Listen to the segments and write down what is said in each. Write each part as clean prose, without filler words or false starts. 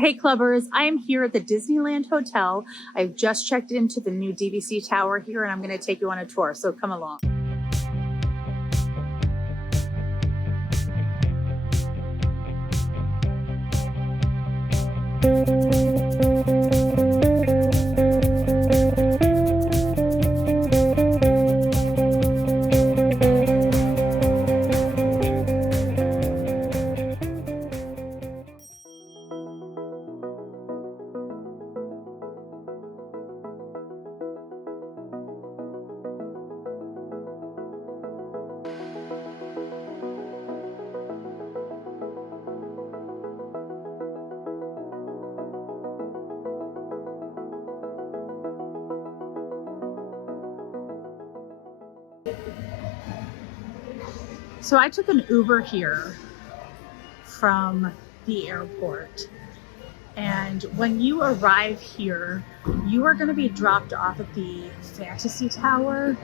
Hey clubbers, I am here at the Disneyland Hotel. I've just checked into the new DVC tower here and I'm going to take you on a tour, so come along. So I took an Uber here from the airport, and when you arrive here, you are going to be dropped off at the Fantasy Tower.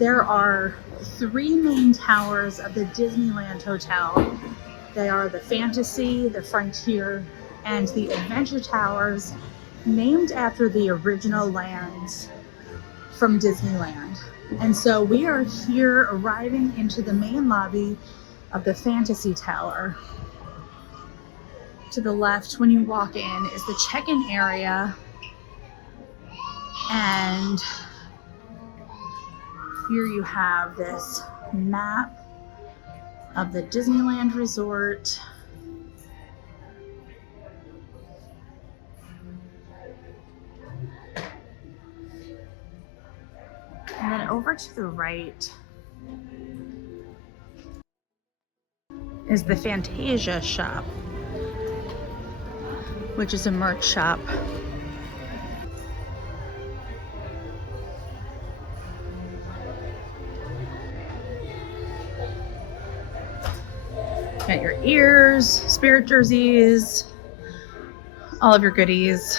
There are three main towers of the Disneyland Hotel. They are the Fantasy, the Frontier, and the Adventure Towers, named after the original lands from Disneyland. And so we are here arriving into the main lobby of the Fantasy Tower. To the left, when you walk in, is the check-in area. And here you have this map of the Disneyland Resort. And then over to the right is the Fantasia shop, which is a merch shop. Got your ears, spirit jerseys, all of your goodies.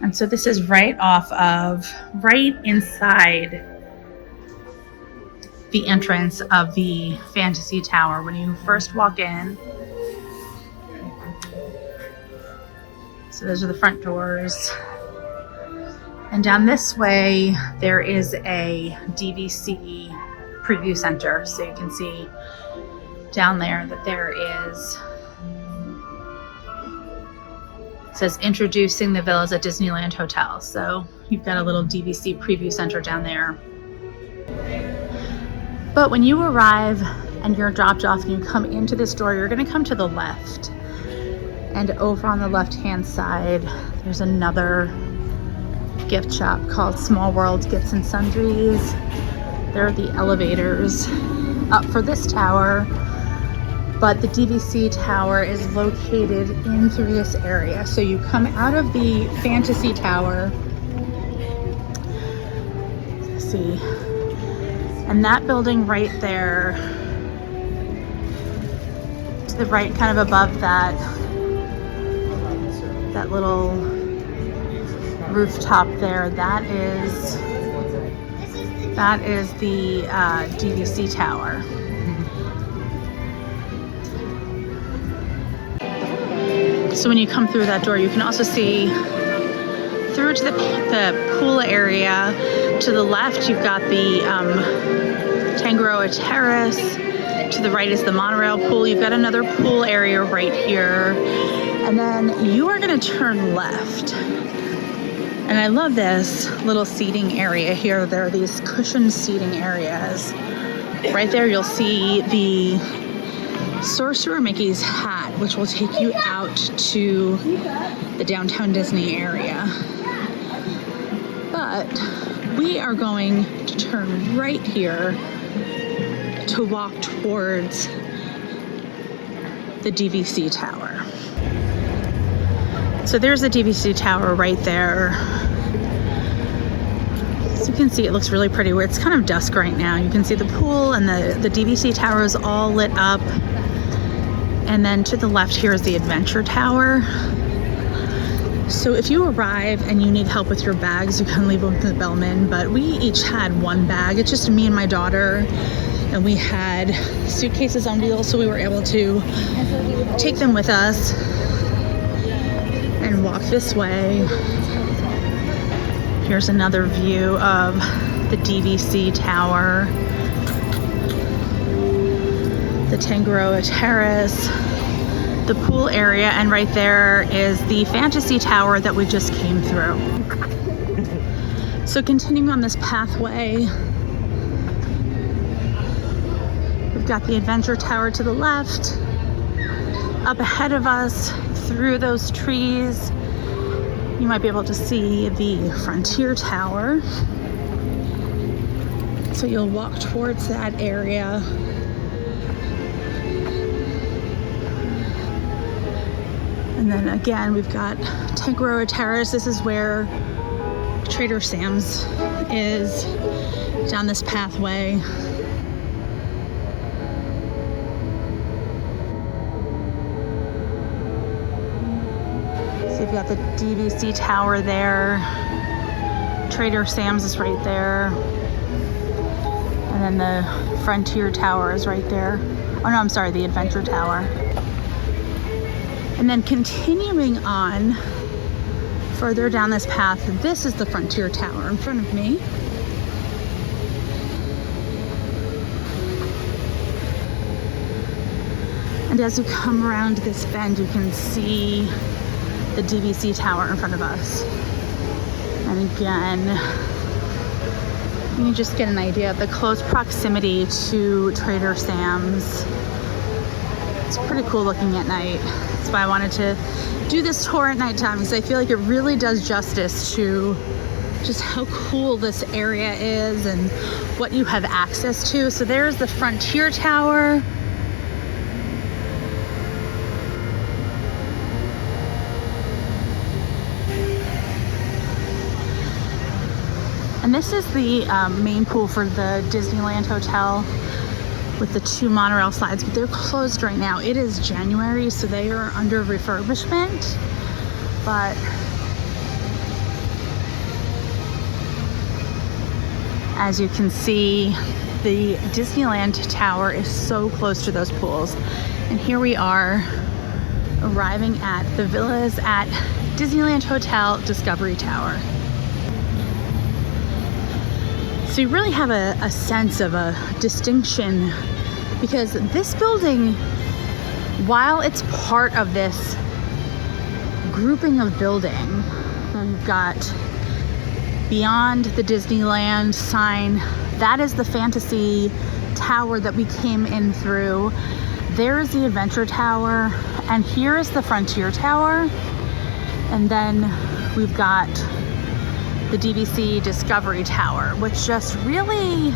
And so this is right inside the entrance of the Fantasy Tower. When you first walk in, so those are the front doors. And down this way, there is a DVC preview center. So you can see down there that there is, it says introducing the villas at Disneyland Hotel. So you've got a little DVC preview center down there. But when you arrive and you're dropped off and you come into this door, you're going to come to the left. And over on the left-hand side, there's another gift shop called Small World Gifts and Sundries. There are the elevators up for this tower, but the DVC tower is located in through this area. So you come out of the Fantasy Tower, let's see, and that building right there, to the right, kind of above that little rooftop there, that is the DVC tower. So when you come through that door, you can also see through to the pool area. To the left, you've got the Tangaroa Terrace. To the right is the monorail pool. You've got another pool area right here. And then you are going to turn left. And I love this little seating area here. There are these cushioned seating areas. Right there, you'll see the Sorcerer Mickey's hat, which will take you out to the downtown Disney area. But we are going to turn right here to walk towards the DVC tower. So there's the DVC tower right there. So you can see it looks really pretty. It's kind of dusk right now. You can see the pool and the DVC tower is all lit up. And then to the left here is the Adventure Tower. So if you arrive and you need help with your bags, you can leave them with the bellman, but we each had one bag. It's just me and my daughter. and we had suitcases on wheels, so we were able to take them with us and walk this way. Here's another view of the DVC Tower, the Tangaroa Terrace, the pool area, and right there is the Fantasy Tower that we just came through. So continuing on this pathway, we've got the Adventure Tower to the left. Up ahead of us, through those trees, you might be able to see the Frontier Tower. So you'll walk towards that area. And then again, we've got Tangaroa Terrace. This is where Trader Sam's is, down this pathway. So you've got the DVC Tower there. Trader Sam's is right there. And then the Frontier Tower is right there. Oh no, I'm sorry, the Adventure Tower. And then continuing on further down this path, this is the Frontier Tower in front of me. And as you come around this bend, you can see the DVC Tower in front of us. And again, you just get an idea of the close proximity to Trader Sam's. It's pretty cool looking at night. That's why I wanted to do this tour at nighttime, because I feel like it really does justice to just how cool this area is and what you have access to. So there's the Frontier Tower. And this is the main pool for the Disneyland Hotel with the 2 monorail slides, but they're closed right now. It is January, so they are under refurbishment. But as you can see, the Disneyland Tower is so close to those pools. And here we are arriving at the villas at Disneyland Hotel Discovery Tower. So you really have a sense of a distinction, because this building, while it's part of this grouping of building, we've got beyond the Disneyland sign, that is the Fantasy Tower that we came in through. There is the Adventure Tower, and here is the Frontier Tower. And then we've got the DVC Discovery Tower, which just really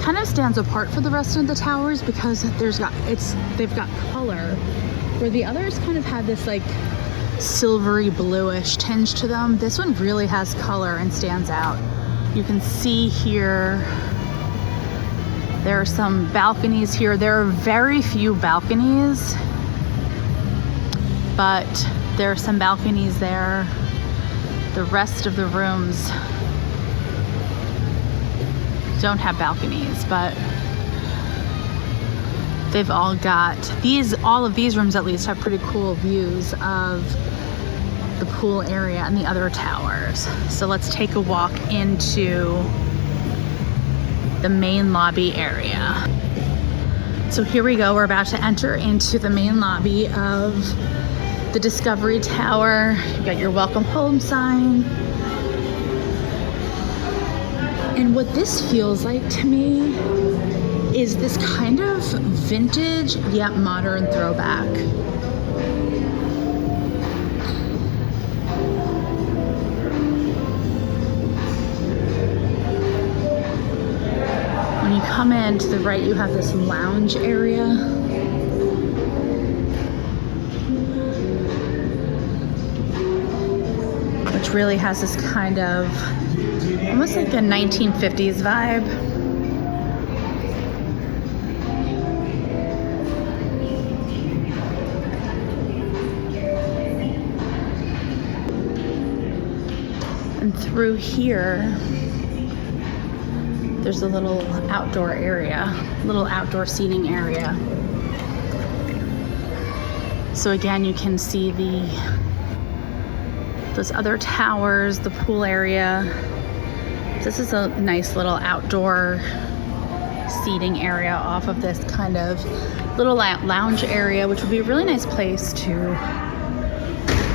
kind of stands apart from the rest of the towers because they've got color, where the others kind of had this like silvery bluish tinge to them. This one really has color and stands out. You can see here there are some balconies here. There are very few balconies, but there are some balconies there. The rest of the rooms don't have balconies, but they've all got all of these rooms at least have pretty cool views of the pool area and the other towers. So let's take a walk into the main lobby area. So here we go, we're about to enter into the main lobby of the Discovery Tower. You've got your welcome home sign. And what this feels like to me is this kind of vintage yet modern throwback. When you come in to the right, you have this lounge area. Which really has this kind of almost like a 1950s vibe. And through here, there's a little outdoor area, little outdoor seating area. So again, you can see those other towers, the pool area. This is a nice little outdoor seating area off of this kind of little lounge area, which would be a really nice place to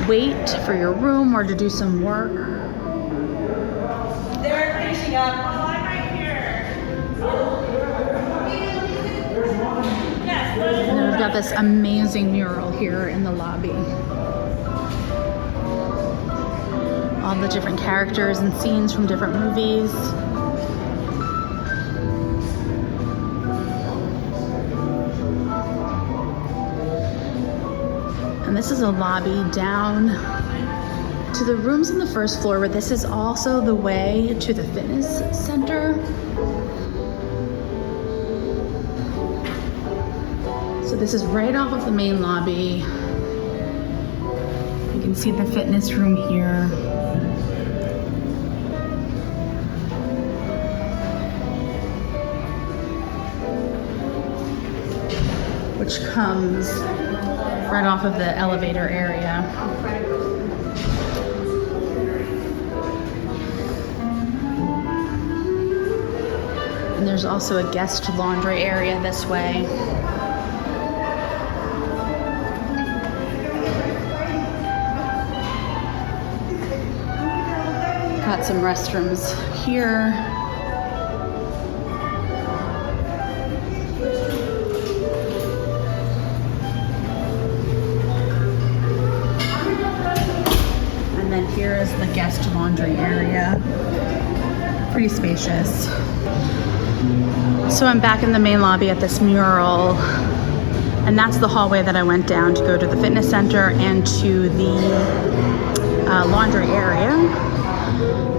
wait for your room or to do some work. They're finishing up. I'm right here. And then we've got this amazing mural here in the lobby. All the different characters and scenes from different movies. And this is a lobby down to the rooms on the first floor, but this is also the way to the fitness center. So this is right off of the main lobby. You can see the fitness room here. Which comes right off of the elevator area. And there's also a guest laundry area this way. Got some restrooms here. Here is the guest laundry area. Pretty spacious. So I'm back in the main lobby at this mural, and that's the hallway that I went down to go to the fitness center and to the laundry area.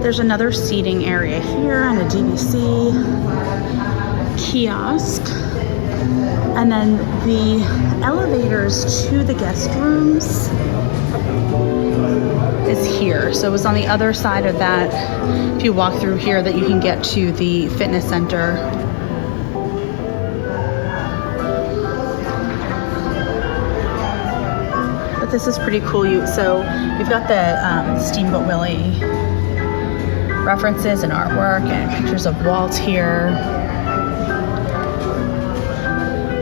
There's another seating area here and a DVC kiosk. And then the elevators to the guest rooms is here. So it was on the other side of that, if you walk through here, that you can get to the fitness center. But this is pretty cool. So we've got the Steamboat Willie references and artwork and pictures of Walt here,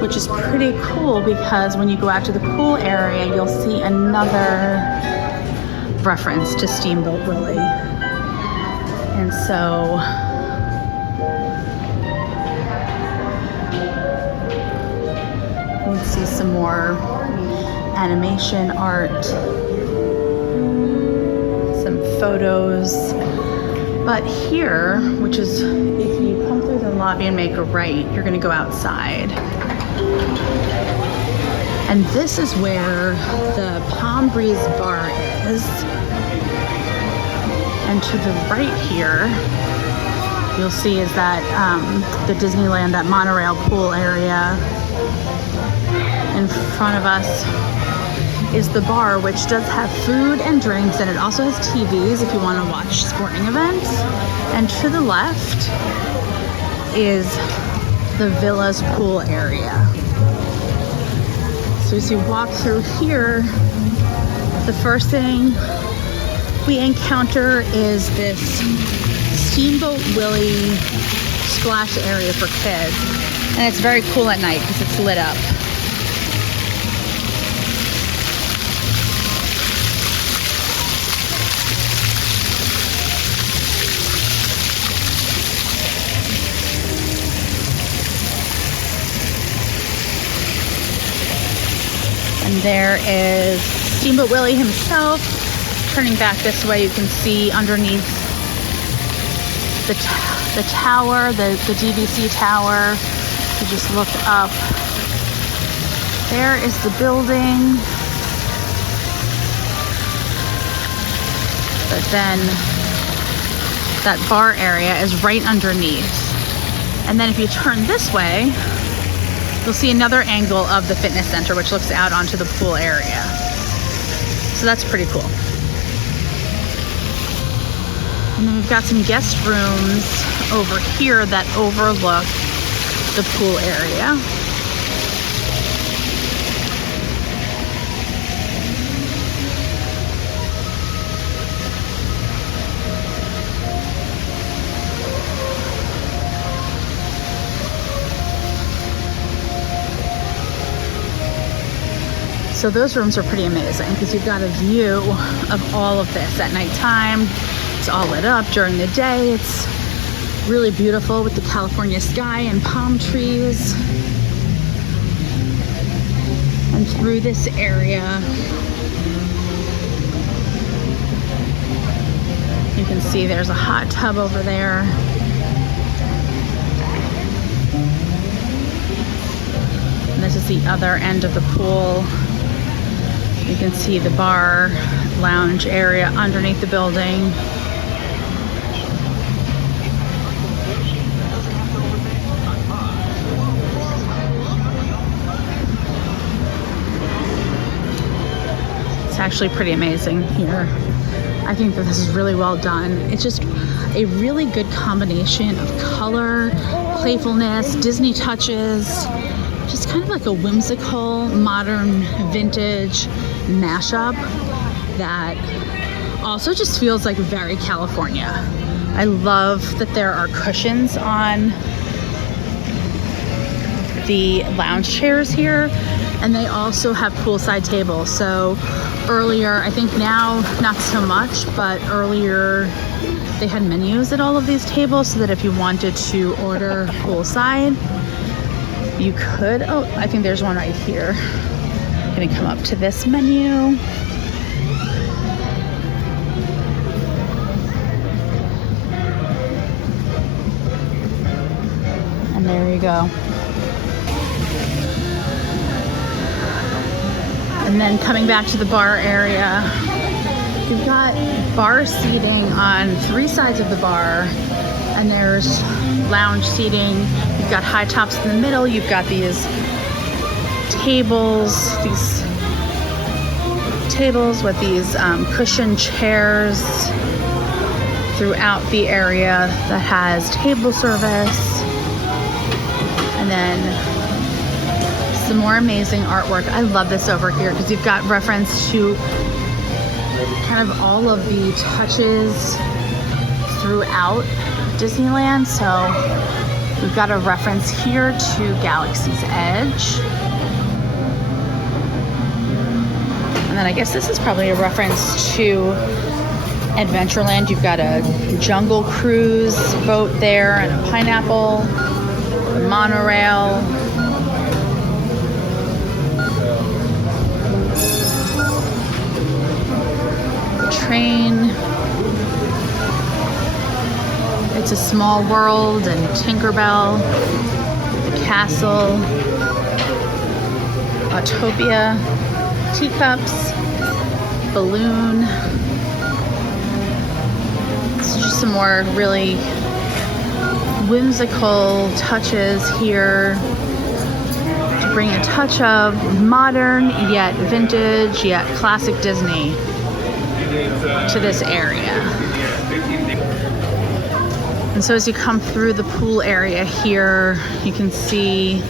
which is pretty cool because when you go out to the pool area, you'll see another reference to Steamboat Willie. And so we'll see some more animation art, some photos. But here, which is if you come through the lobby and make a right, you're gonna go outside. And this is where the Palm Breeze bar is. And to the right here, you'll see is that the Disneyland, that monorail pool area. In front of us is the bar, which does have food and drinks, and it also has TVs if you want to watch sporting events. And to the left is the Villa's pool area. So as you walk through here, the first thing we encounter is this Steamboat Willie splash area for kids. And it's very cool at night because it's lit up. And there is Steamboat Willie himself. Turning back this way, you can see underneath the tower, the DVC tower. You just look up. There is the building. But then that bar area is right underneath. And then if you turn this way, you'll see another angle of the fitness center, which looks out onto the pool area. So that's pretty cool. And then we've got some guest rooms over here that overlook the pool area. So those rooms are pretty amazing because you've got a view of all of this at nighttime. It's all lit up during the day. It's really beautiful with the California sky and palm trees. And through this area, you can see there's a hot tub over there. And this is the other end of the pool. You can see the bar, lounge area underneath the building. It's actually pretty amazing here. I think that this is really well done. It's just a really good combination of color, playfulness, Disney touches. Just kind of like a whimsical, modern, vintage mashup that also just feels like very California. I love that there are cushions on the lounge chairs here, and they also have poolside tables. So earlier, I think now not so much, but earlier they had menus at all of these tables so that if you wanted to order poolside, you could. Oh, I think there's one right here. I'm gonna come up to this menu. And there you go. And then coming back to the bar area, you've got bar seating on 3 sides of the bar, and there's lounge seating. You've got high tops in the middle. You've got these tables with these cushion chairs throughout the area that has table service. And then some more amazing artwork. I love this over here because you've got reference to kind of all of the touches throughout Disneyland. So we've got a reference here to Galaxy's Edge. And then I guess this is probably a reference to Adventureland. You've got a Jungle Cruise boat there and a pineapple, a monorail. Train. It's a Small World and Tinkerbell, the castle, Autopia, teacups, balloon. It's just some more really whimsical touches here to bring a touch of modern yet vintage yet classic Disney to this area. And so as you come through the pool area here, you can see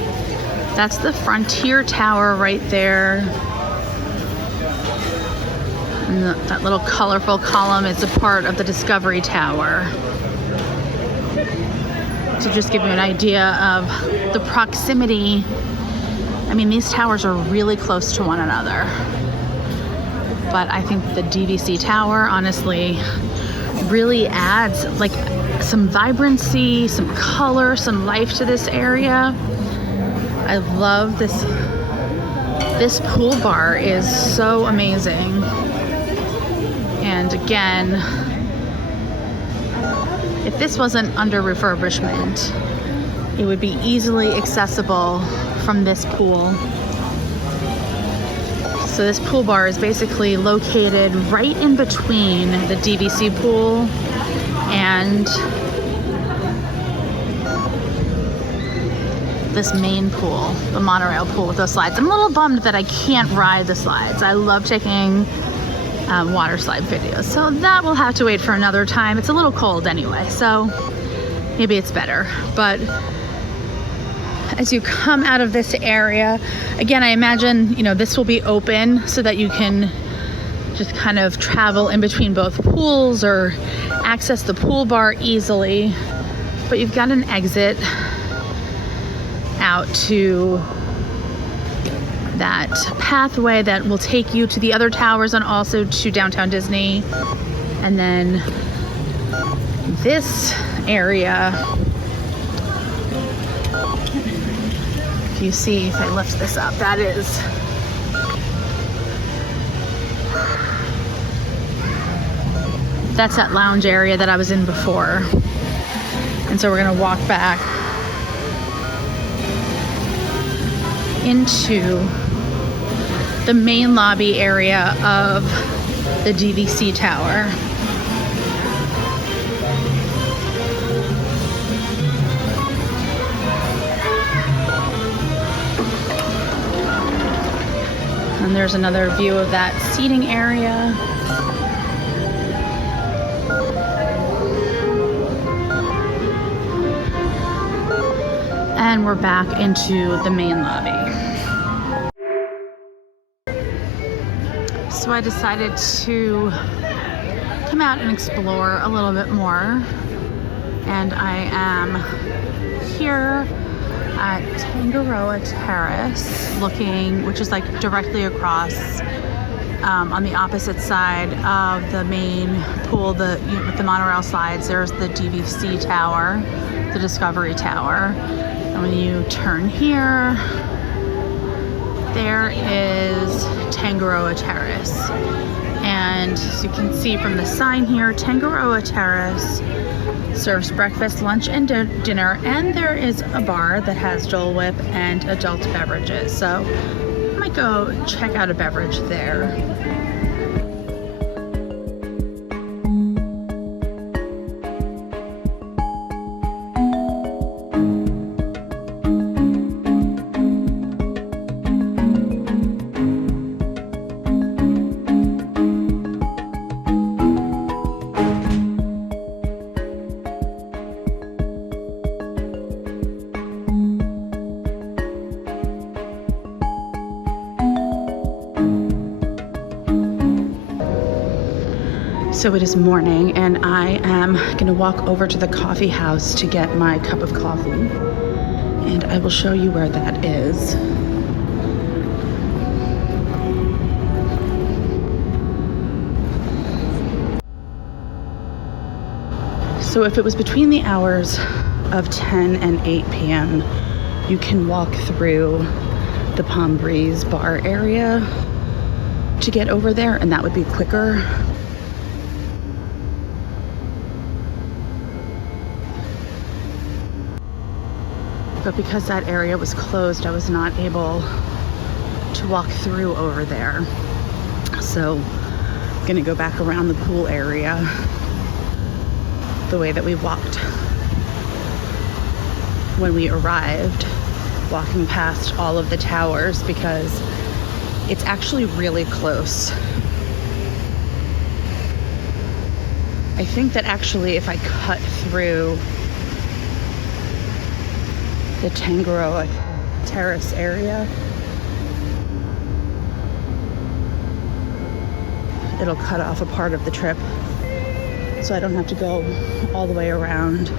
that's the Frontier Tower right there. And that little colorful column is a part of the Discovery Tower. To just give you an idea of the proximity, I mean, these towers are really close to one another. But I think the DVC Tower, honestly, really adds like some vibrancy, some color, some life to this area. I love this. This pool bar is so amazing. And again, if this wasn't under refurbishment, it would be easily accessible from this pool. So this pool bar is basically located right in between the DVC pool and this main pool, the monorail pool with those slides. I'm a little bummed that I can't ride the slides. I love taking water slide videos. So that will have to wait for another time. It's a little cold anyway, so maybe it's better. But as you come out of this area, again, I imagine, this will be open so that you can just kind of travel in between both pools or access the pool bar easily. But you've got an exit out to that pathway that will take you to the other towers and also to downtown Disney. And then this area, if you see, if I lift this up, that's that lounge area that I was in before. And so we're gonna walk back into the main lobby area of the DVC tower. And there's another view of that seating area. And we're back into the main lobby. So I decided to come out and explore a little bit more. And I am here at Tangaroa Terrace, which is like directly across on the opposite side of the main pool, with the monorail slides. There's the DVC tower, the Discovery Tower. And when you turn here, there is Tangaroa Terrace. And as you can see from the sign here, Tangaroa Terrace serves breakfast, lunch, and dinner, and there is a bar that has Dole Whip and adult beverages. So I might go check out a beverage there. So it is morning, and I am gonna walk over to the coffee house to get my cup of coffee, and I will show you where that is. So if it was between the hours of 10 and 8 p.m., you can walk through the Palm Breeze bar area to get over there, and that would be quicker. But because that area was closed, I was not able to walk through over there. So I'm gonna go back around the pool area the way that we walked when we arrived, walking past all of the towers, because it's actually really close. I think that actually if I cut through the Tangaroa Terrace area, it'll cut off a part of the trip, so I don't have to go all the way around.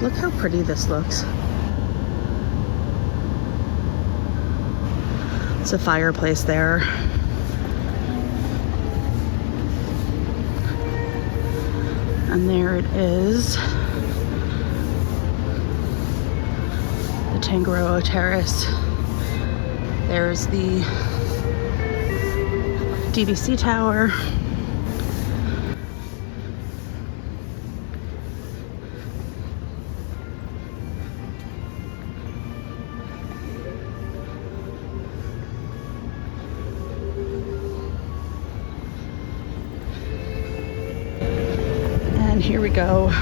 Look how pretty this looks. It's a fireplace there. And there it is. Tangaroa Terrace. There's the DVC tower. And here we go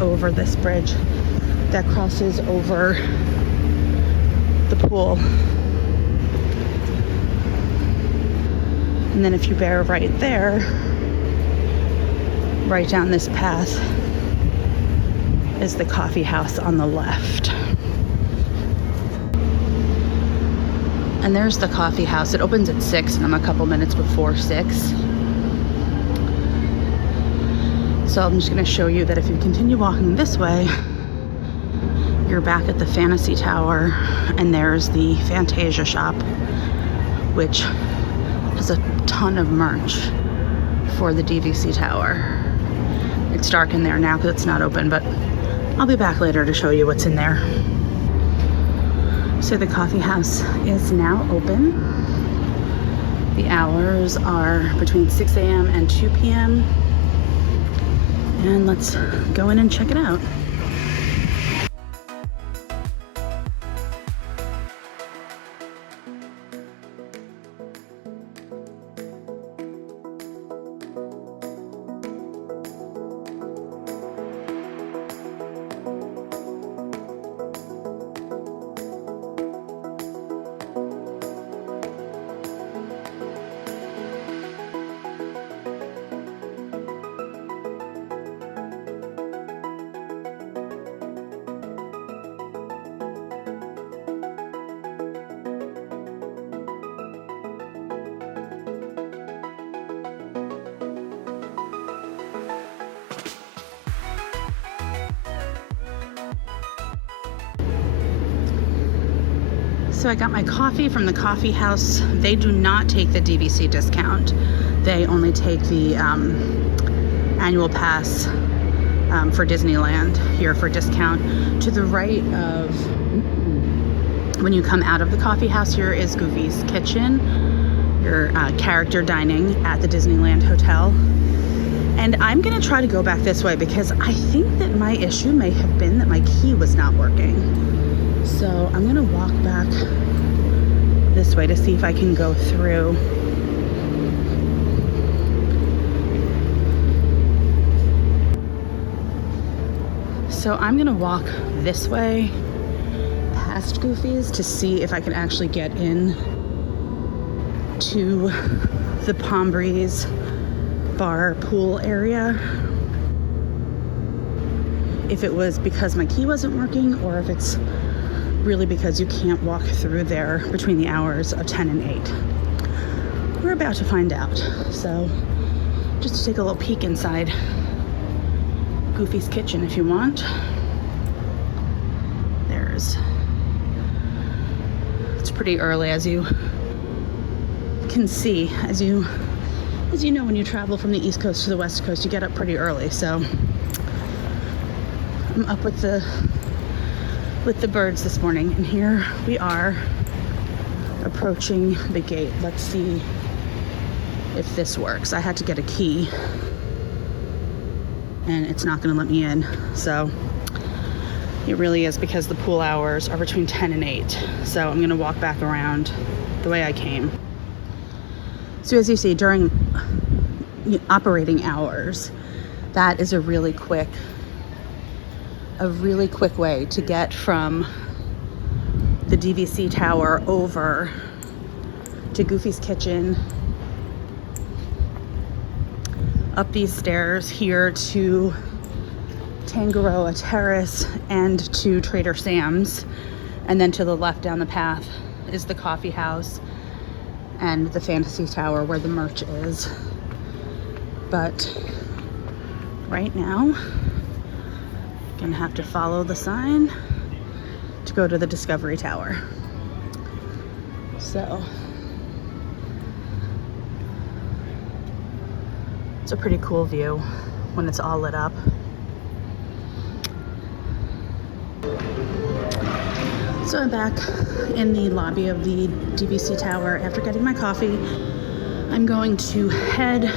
over this bridge that crosses over the pool. And then if you bear right there, right down this path, is the coffee house on the left. And there's the coffee house. It opens at 6 and I'm a couple minutes before 6. So I'm just gonna show you that if you continue walking this way, you're back at the Fantasy Tower, and there's the Fantasia shop, which has a ton of merch for the DVC Tower. It's dark in there now because it's not open, but I'll be back later to show you what's in there. So the coffee house is now open. The hours are between 6 a.m. and 2 p.m. And let's go in and check it out. So I got my coffee from the coffee house. They do not take the DVC discount. They only take the annual pass for Disneyland here for discount. To the right of, when you come out of the coffee house, here is Goofy's Kitchen, your character dining at the Disneyland Hotel. And I'm gonna try to go back this way because I think that my issue may have been that my key was not working. So I'm gonna walk back this way to see if I can go through. So I'm gonna walk this way past Goofy's to see if I can actually get in to the Palm Breeze bar pool area. If it was because my key wasn't working or if it's really because you can't walk through there between the hours of 10 and 8. We're about to find out. So just to take a little peek inside Goofy's Kitchen if you want. It's pretty early, as you can see. As you know, when you travel from the East Coast to the West Coast, you get up pretty early. So I'm up with the birds this morning, and here we are approaching the gate. Let's see if this works. I had to get a key and it's not going to let me in, so it really is because the pool hours are between 10 and 8. So I'm going to walk back around the way I came. So as you see, during operating hours, that is a really quick way to get from the DVC Tower over to Goofy's Kitchen, up these stairs here to Tangaroa Terrace and to Trader Sam's, and then to the left down the path is the coffee house and the Fantasy Tower where the merch is. But right now, gonna have to follow the sign to go to the Discovery Tower. So it's a pretty cool view when it's all lit up. So I'm back in the lobby of the DVC Tower after getting my coffee. I'm going to head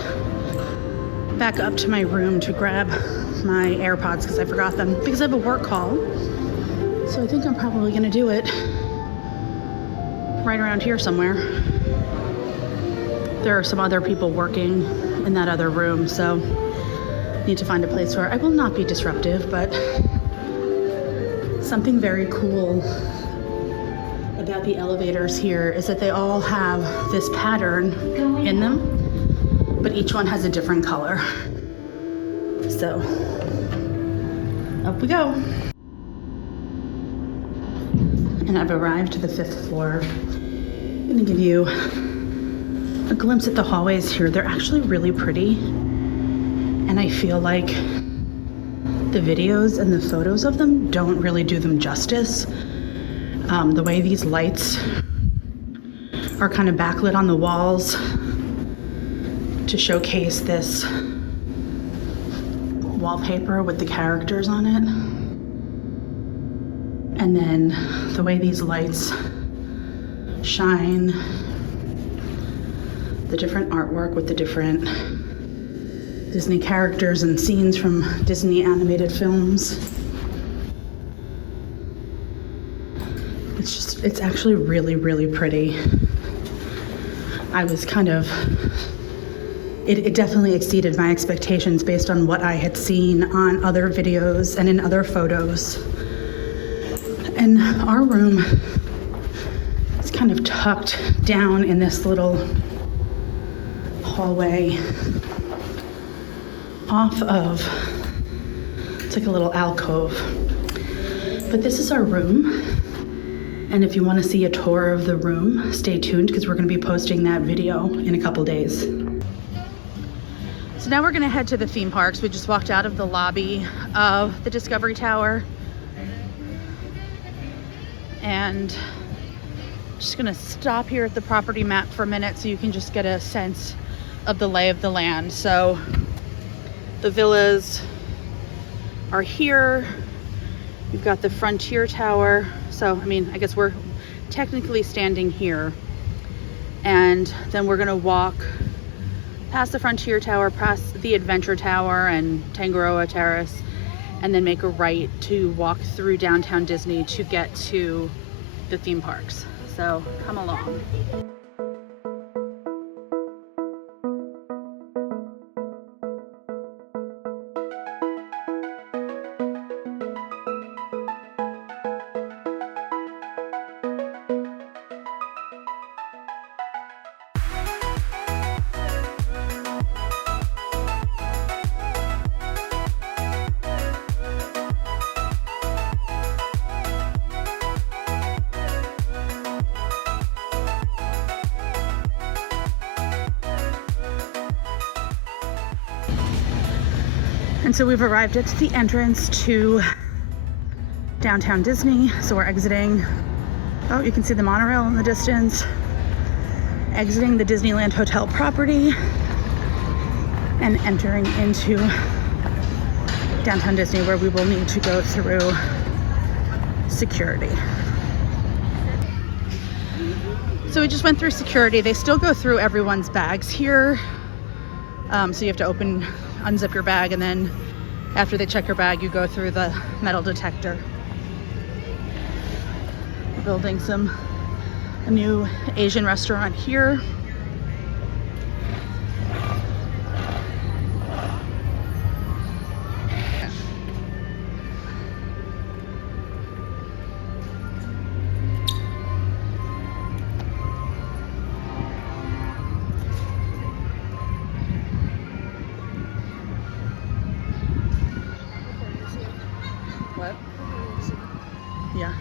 back up to my room to grab my AirPods because I forgot them because I have a work call. So I think I'm probably gonna do it right around here somewhere. There are some other people working in that other room, so need to find a place where I will not be disruptive, but something very cool about the elevators here is that they all have this pattern in them, but each one has a different color. So, up we go. And I've arrived to the 5th floor. I'm gonna give you a glimpse at the hallways here. They're actually really pretty. And I feel like the videos and the photos of them don't really do them justice. The way these lights are kind of backlit on the walls to showcase this wallpaper with the characters on it. And then the way these lights shine, the different artwork with the different Disney characters and scenes from Disney animated films. It's actually really, really pretty. I was kind of, it definitely exceeded my expectations based on what I had seen on other videos and in other photos. And our room is kind of tucked down in this little hallway off of, it's like a little alcove. But this is our room. And if you want to see a tour of the room, stay tuned because we're going to be posting that video in a couple days. So now we're going to head to the theme parks. We just walked out of the lobby of the Discovery Tower. And just going to stop here at the property map for a minute so you can just get a sense of the lay of the land. So the villas are here. You've got the Frontier Tower. So, I mean, I guess we're technically standing here. And then we're gonna walk past the Frontier Tower, past the Adventure Tower and Tangaroa Terrace, and then make a right to walk through downtown Disney to get to the theme parks. So, come along. And so we've arrived at the entrance to downtown Disney. So we're exiting, oh, you can see the monorail in the distance, exiting the Disneyland Hotel property and entering into downtown Disney, where we will need to go through security. So we just went through security. They still go through everyone's bags here. So you have to unzip your bag, and then after they check your bag, you go through the metal detector. We're building a new Asian restaurant here. What? Yeah.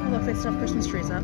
Oh, look, they still have Christmas trees up.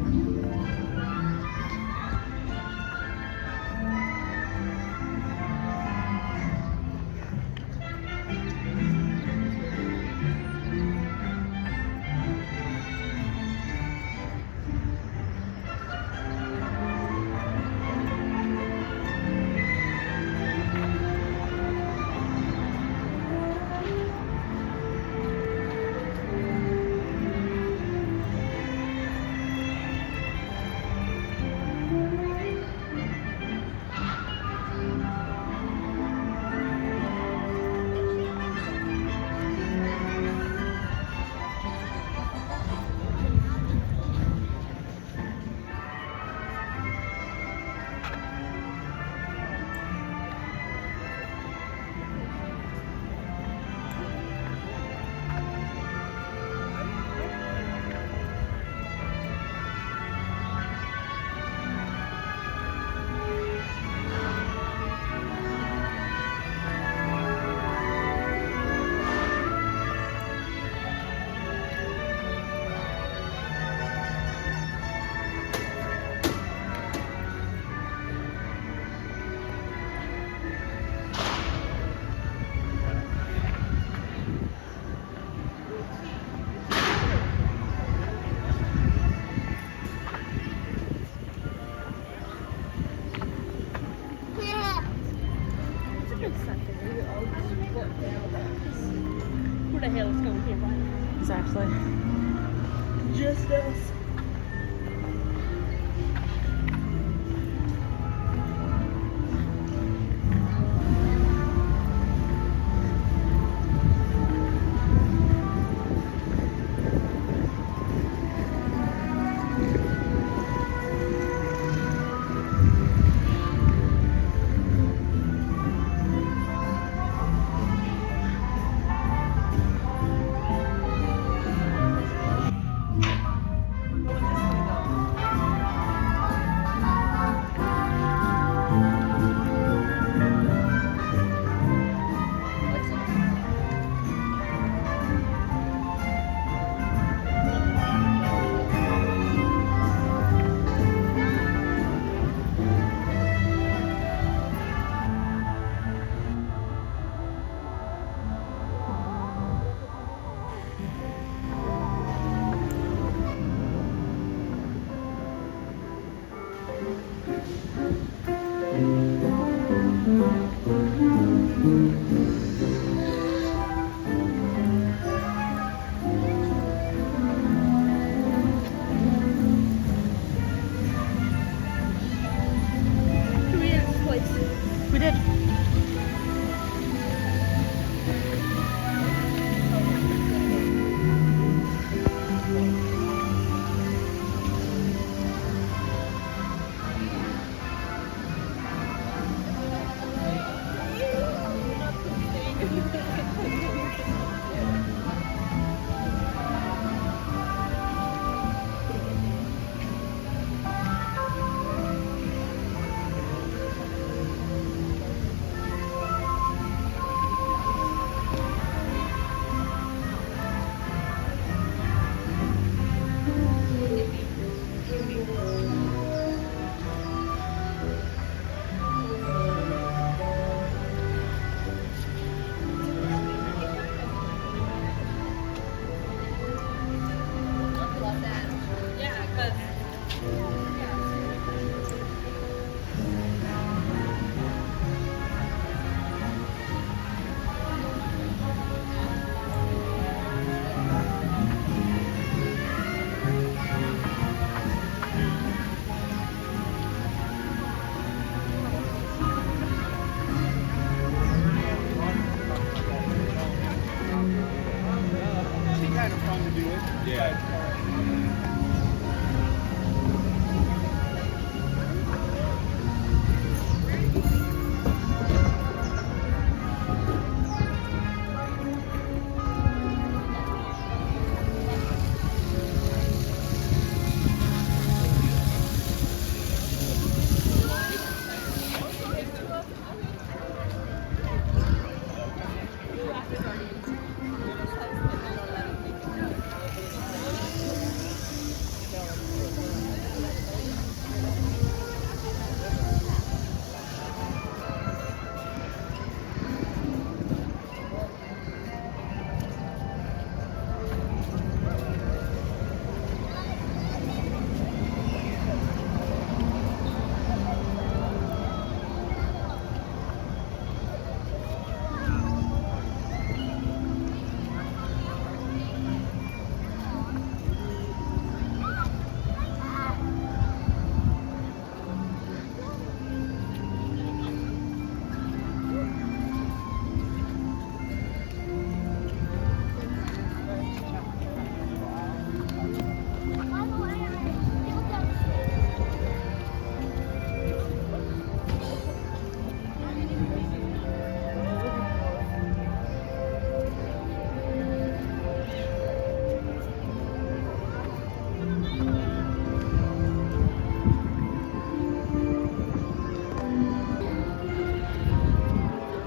us, actually. Just us. We did.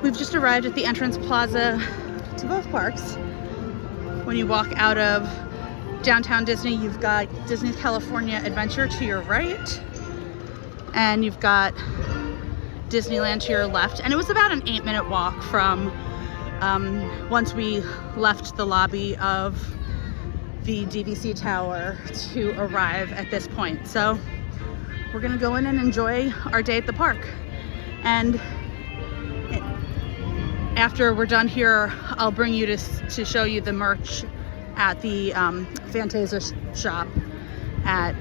We've just arrived at the entrance plaza to both parks. When you walk out of downtown Disney, you've got Disney's California Adventure to your right, and you've got Disneyland to your left. And it was about an 8-minute walk from once we left the lobby of the DVC tower to arrive at this point. So we're gonna go in and enjoy our day at the park. And after we're done here, I'll bring you to show you the merch at the Fantasia shop at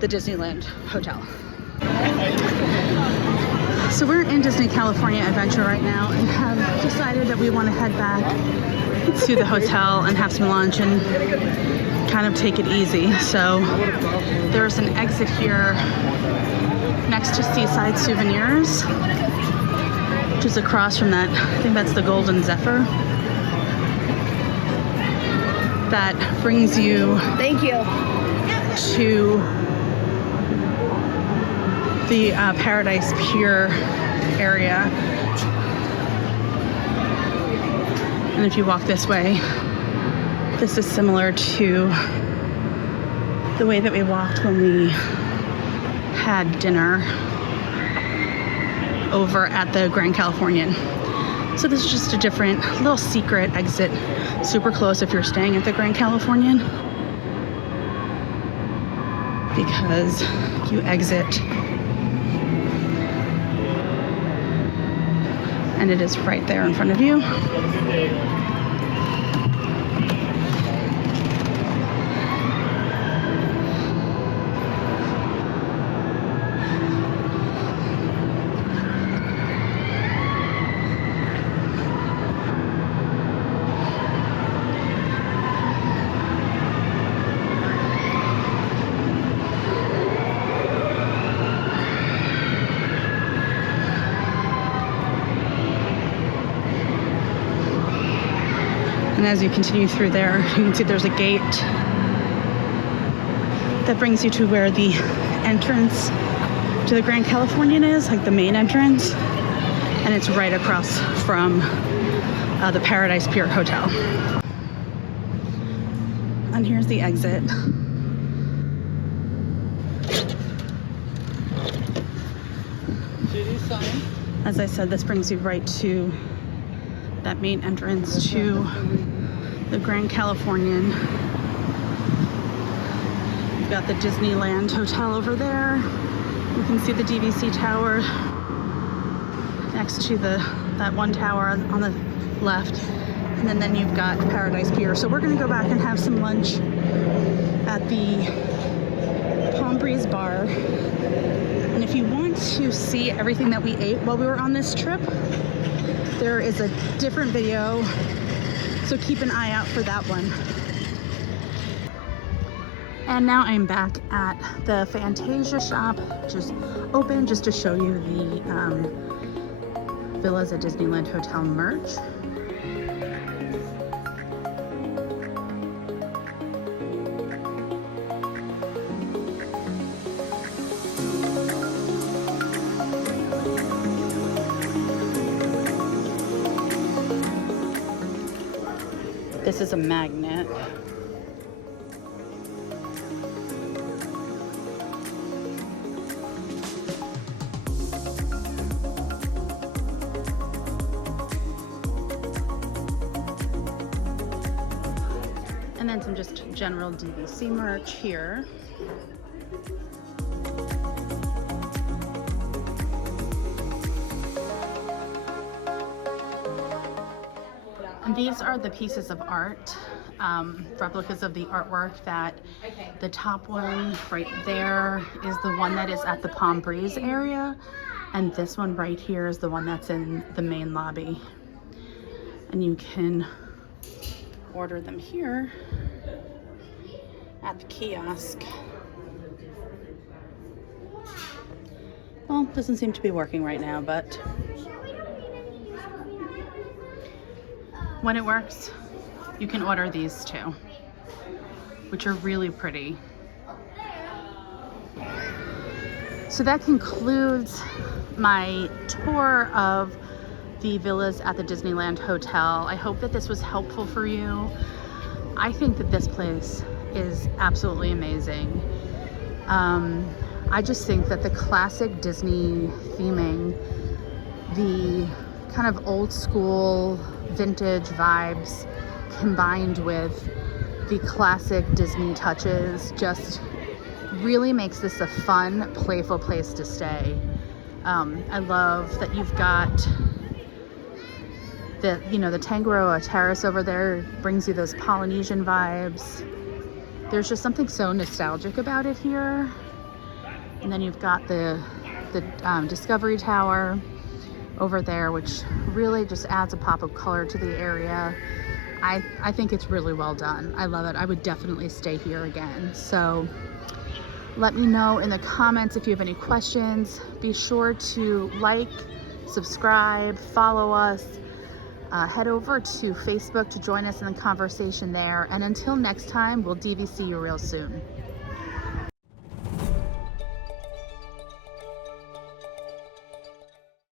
the Disneyland Hotel. So we're in Disney California Adventure right now and have decided that we want to head back to the hotel and have some lunch and kind of take it easy. So there's an exit here next to Seaside Souvenirs, which is across from that, I think that's the Golden Zephyr. That brings you Thank you. to the Paradise Pier area. And if you walk this way, this is similar to the way that we walked when we had dinner over at the Grand Californian. So this is just a different little secret exit, super close if you're staying at the Grand Californian, because you exit and it is right there in front of you. And as you continue through there, you can see there's a gate that brings you to where the entrance to the Grand Californian is, like the main entrance. And it's right across from the Paradise Pier Hotel. And here's the exit. As I said, this brings you right to that main entrance to the Grand Californian. You've got the Disneyland Hotel over there. You can see the DVC tower next to that one tower on the left. And then you've got Paradise Pier. So we're gonna go back and have some lunch at the Palm Breeze Bar. And if you want to see everything that we ate while we were on this trip, there is a different video, so keep an eye out for that one. And now I'm back at the Fantasia shop, which is open, just to show you the Villas at Disneyland Hotel merch. This is a magnet. And then some just general DVC merch here. And these are the pieces of art, replicas of the artwork. That the top one right there is the one that is at the Palm Breeze area, and this one right here is the one that's in the main lobby. And you can order them here at the kiosk. Well, doesn't seem to be working right now, but when it works, you can order these too, which are really pretty. So that concludes my tour of the villas at the Disneyland Hotel. I hope that this was helpful for you. I think that this place is absolutely amazing. I just think that the classic Disney theming, the kind of old school vintage vibes combined with the classic Disney touches just really makes this a fun, playful place to stay. I love that you've got The, you know, the Tangaroa Terrace over there brings you those Polynesian vibes. There's just something so nostalgic about it here. And then you've got the Discovery Tower over there, which really just adds a pop of color to the area. I think it's really well done. I love it. I would definitely stay here again. So let me know in the comments if you have any questions. Be sure to like, subscribe, follow us. Head over to Facebook to join us in the conversation there. And until next time, we'll DVC you real soon.